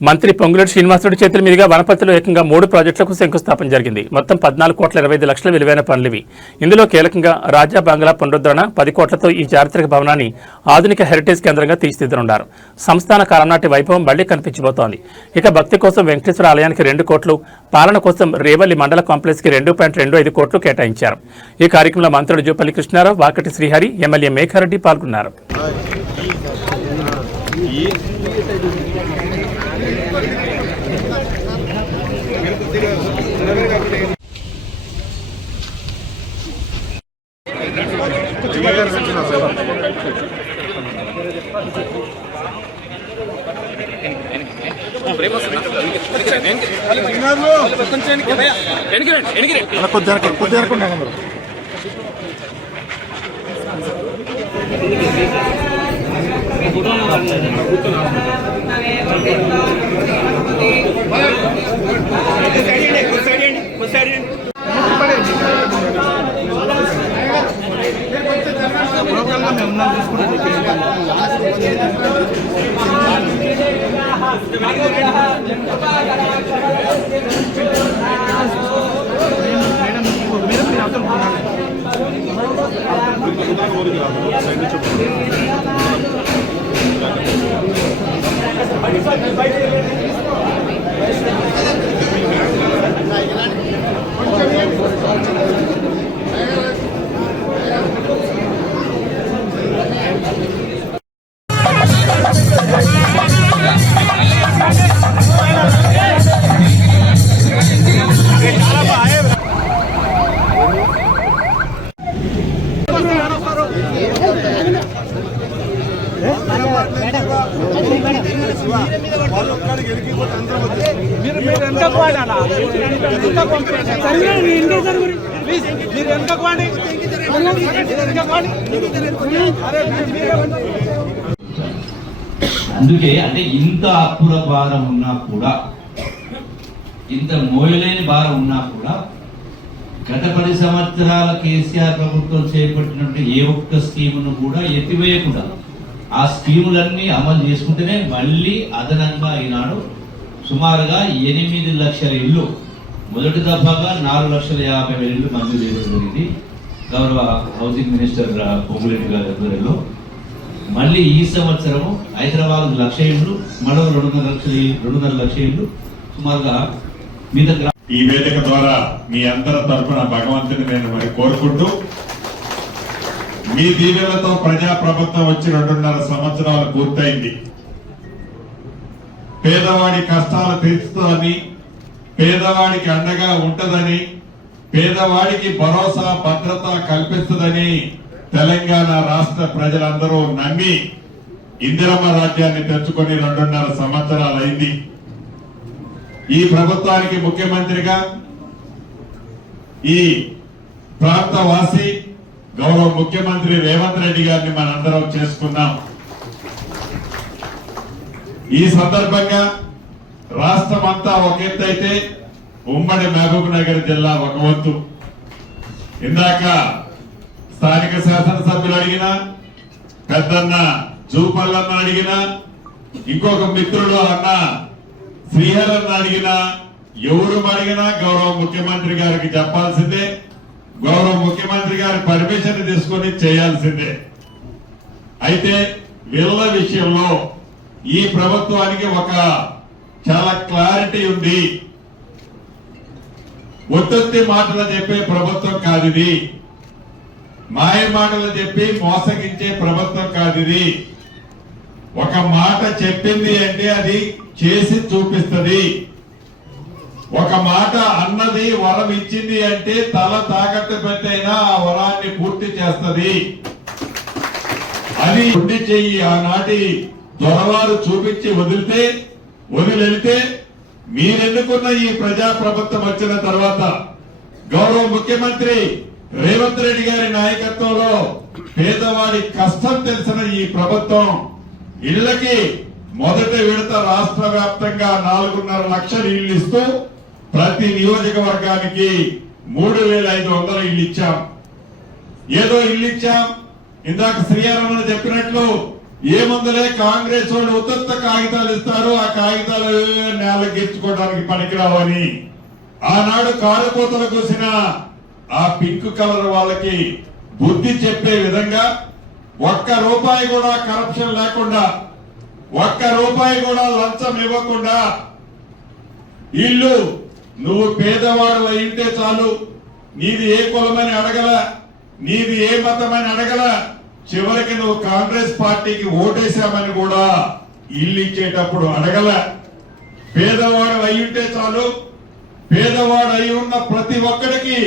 మంత్రి పొంగులేటి శ్రీనివాసరెడ్డి చేతుల మీదుగా వనపర్తిలో ఏకంగా 3 ప్రాజెక్టులకు శంకుస్థాపన జరిగింది. మొత్తం 14,25,00,000 విలువైన పనులివి. ఇందులో కీలకంగా రాజా బంగ్లా పునరుద్ధరణ 10 కోట్లతో ఈ చారిత్రక భవనాన్ని ఆధునిక హెరిటేజ్ కేంద్రంగా తీర్చిదిద్దనున్నారు. సంస్థాన కాలం నాటి వైభవం మళ్లీ కనిపించబోతోంది. ఇక భక్తి కోసం వెంకటేశ్వర ఆలయానికి 2 కోట్లు, పాలన కోసం రేవల్లి మండల కాంప్లెక్స్కి 2.25 కోట్లు కేటాయించారు. ఈ కార్యక్రమంలో మంత్రులు జూపల్లి కృష్ణారావు, వాకటి శ్రీహరి, ఎమ్మెల్యే మేఘారెడ్డి పాల్గొన్నారు. అందుకే అంటే ఇంత అప్పుల భారం ఉన్నా కూడా, ఇంత మోయలేని భారం ఉన్నా కూడా గత 10 సంవత్సరాల కేసీఆర్ ప్రభుత్వం చేపట్టినట్టు ఏ ఒక్క స్కీమును కూడా ఎత్తివేయకుండా ఆ స్కీములన్నీ అమలు చేసుకుంటేనే మళ్ళీ అదనంగా ఈనాడు సుమారుగా 8 లక్షల ఇళ్ళు, మొదటి దఫాగా 4,50,000 ఇళ్ళు మంజూరు చేయడం జరిగింది గౌరవ హౌసింగ్ మినిస్టర్ పొంగులేటి గారి ఆధ్వర్యంలో. మళ్ళీ ఈ సంవత్సరము హైదరాబాద్ 1,00,000 ఇళ్ళు, మరో 2.5 లక్షల ఇళ్ళు సుమారుగా మీ దగ్గర. ఈ వేదిక ద్వారా మీ అందరి తరఫున భగవంతుని నేను మరి కోరుకుంటూ, మీ దీవెనలతో ప్రజా ప్రభుత్వం వచ్చి 2.5 సంవత్సరాలు పూర్తయింది. పేదవాడి కష్టాలు తీర్చుతుందని, పేదవాడికి అండగా ఉంటదని, పేదవాడికి భరోసా భద్రత కల్పిస్తుందని తెలంగాణ రాష్ట్ర ప్రజలందరూ నమ్మి ఇందిరమ్మ రాజ్యాన్ని తెచ్చుకొని 2.5 సంవత్సరాలు అయింది. ఈ ప్రభుత్వానికి ముఖ్యమంత్రిగా ఈ ప్రాంతవాసి గౌరవ ముఖ్యమంత్రి రేవంత్ రెడ్డి గారిని మనందరం చేసుకున్నాం. ఈ సందర్భంగా రాష్ట్రం అంతా ఒక ఎత్తు అయితే ఉమ్మడి మహబూబ్ నగర్ జిల్లా ఒక వంతు. ఇందాక స్థానిక శాసనసభ్యులు అడిగినా, పెద్దన్న జూపల్లన్న అడిగినా, ఇంకొక మిత్రుడు అన్న శ్రీహరన్న అడిగినా, ఎవరు అడిగినా గౌరవ ముఖ్యమంత్రి గారికి చెప్పాల్సిందే, గౌరవ ముఖ్యమంత్రి గారి పర్మిషన్ తీసుకొని చేయాల్సిందే. అయితే వీళ్ళ విషయంలో ఈ ప్రభుత్వానికి ఒక చాలా క్లారిటీ ఉంది. ఒత్తి మాటలు చెప్పే ప్రభుత్వం కాదిది, మాయ మాటలు చెప్పి మోసగించే ప్రభుత్వం కాదిది. ఒక మాట చెప్పింది అంటే అది చేసి చూపిస్తుంది. ఒక మాట అన్నది వరం ఇచ్చింది అంటే తల తాకట్టు పెట్టైనా ఆ వరాన్ని పూర్తి చేస్తుంది. అది ఉండి చెయ్యి ఆనాటి దొరవారు చూపించి వదిలితే మీరెన్నుకున్న ఈ ప్రజా ప్రభుత్వం వచ్చిన తర్వాత గౌరవ ముఖ్యమంత్రి రేవంత్ రెడ్డి గారి నాయకత్వంలో పేదవాడి కష్టం తెలిసిన ఈ ప్రభుత్వం ఇళ్లకి మొదటి విడత రాష్ట్ర వ్యాప్తంగా 4.5 లక్షల ఇళ్లు ఇస్తూ ప్రతి నియోజకవర్గానికి 3,500 ఇళ్లు ఇచ్చాం. ఏదో ఇల్లు ఇచ్చాం, ఇందాక శ్రీహరణ చెప్పినట్లు ఏముందలే కాంగ్రెస్ వాళ్ళు ఉత్తత్త కాగితాలు ఇస్తారు, ఆ కాగితాలు నేలకు గెచ్చుకోవడానికి పనికిరావని ఆనాడు కారుకోతలు కూసిన ఆ పింక్ కలర్ వాళ్ళకి బుద్ధి చెప్పే విధంగా ఒక్క రూపాయి కూడా కరప్షన్ లేకుండా, ఒక్క రూపాయి కూడా లంచం ఇవ్వకుండా ఇల్లు నువ్వు పేదవాడు అయింటే చాలు, నీది ఏ కులమని అడగల, నీది ఏ మతమని అడగల, చివరికి నువ్వు కాంగ్రెస్ పార్టీకి ఓటేశామని కూడా ఇల్లు ఇచ్చేటప్పుడు అడగల. పేదవాడు అయ్యుంటే చాలు, పేదవాడు అయి ఉన్న ప్రతి ఒక్కడికి